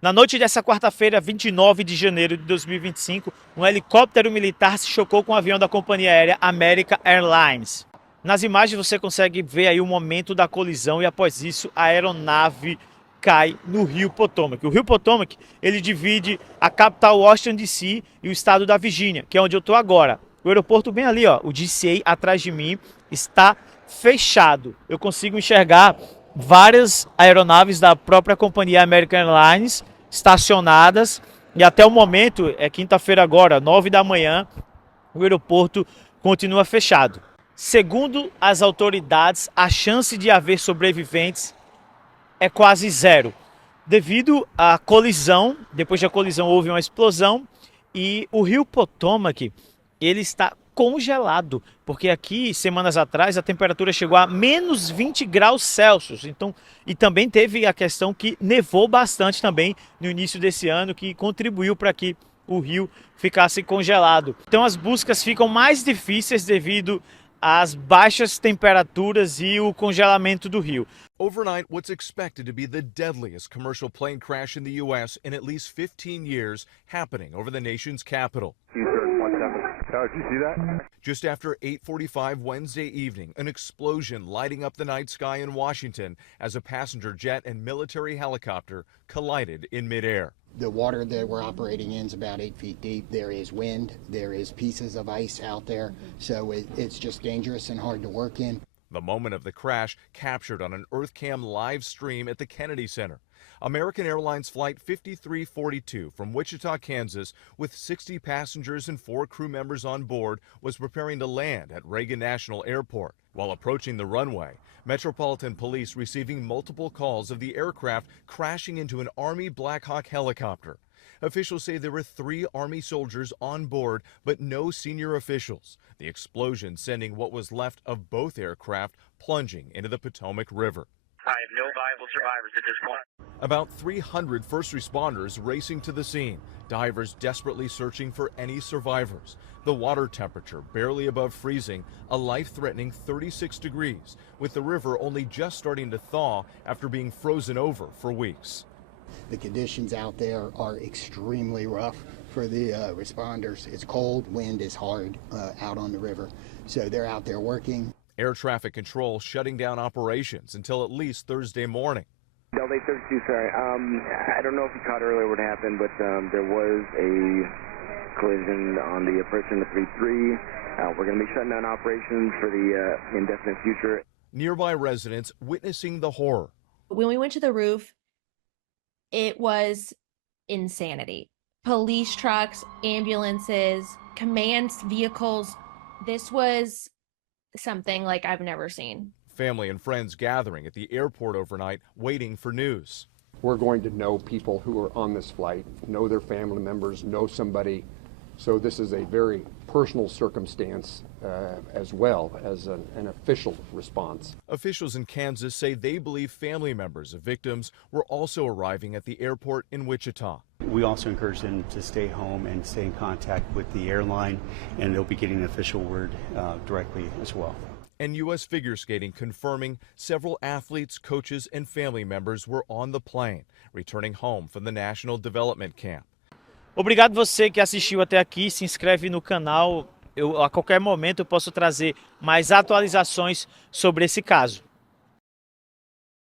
Na noite dessa quarta-feira, 29 de janeiro de 2025, um helicóptero militar se chocou com um avião da companhia aérea American Airlines. Nas imagens você consegue ver aí o momento da colisão e após isso a aeronave cai no Rio Potomac. O Rio Potomac, ele divide a capital Washington DC e o estado da Virgínia, que é onde eu estou agora. O aeroporto bem ali, ó, o DCA atrás de mim está fechado. Eu consigo enxergar várias aeronaves da própria companhia American Airlines estacionadas e até o momento, é quinta-feira agora, 9 da manhã, o aeroporto continua fechado. Segundo as autoridades, a chance de haver sobreviventes é quase zero, devido à colisão. Depois da colisão houve uma explosão e o Rio Potomac, ele está congelado, porque aqui, semanas atrás, a temperatura chegou a menos 20 graus Celsius. Então, e também teve a questão que nevou bastante também no início desse ano, que contribuiu para que o rio ficasse congelado. Então as buscas ficam mais difíceis devido às baixas temperaturas e o congelamento do rio. Overnight, what's expected to be the deadliest commercial plane crash in the U.S. in at least 15 years happening over the nation's capital. Did you see that? Just after 8:45 Wednesday evening, an explosion lighting up the night sky in Washington as a passenger jet and military helicopter collided in midair. The water that we're operating in is about 8 feet deep. There is wind, there is pieces of ice out there, so it's just dangerous and hard to work in. The moment of the crash captured on an EarthCam live stream at the Kennedy Center. American Airlines Flight 5342 from Wichita, Kansas, with 60 passengers and 4 crew members on board, was preparing to land at Reagan National Airport. While approaching the runway, Metropolitan Police receiving multiple calls of the aircraft crashing into an Army Black Hawk helicopter. Officials say there were 3 Army soldiers on board, but no senior officials. The explosion sending what was left of both aircraft plunging into the Potomac River. I have no viable survivors at this point. About 300 first responders racing to the scene, divers desperately searching for any survivors. The water temperature barely above freezing, a life-threatening 36 degrees, with the river only just starting to thaw after being frozen over for weeks. The conditions out there are extremely rough for the responders. It's cold, wind is hard out on the river, so they're out there working. Air traffic control shutting down operations until at least Thursday morning. Delta 832, sorry. I don't know if you caught earlier what happened, but there was a collision on the approach in the 3-3. We're going to be shutting down operations for the indefinite future. Nearby residents witnessing the horror. When we went to the roof, it was insanity. Police trucks, ambulances, command vehicles. This was something like I've never seen. Family and friends gathering at the airport overnight, waiting for news. We're going to know people who are on this flight, know their family members, know somebody. So this is a very personal circumstance as well as an official response. Officials in Kansas say they believe family members of victims were also arriving at the airport in Wichita. We also encourage them to stay home and stay in contact with the airline, and they'll be getting an official word directly as well. And U.S. figure skating confirming several athletes, coaches, and family members were on the plane, returning home from the National Development Camp. Obrigado você que assistiu até aqui, se inscreve no canal. A qualquer momento eu posso trazer mais atualizações sobre esse caso.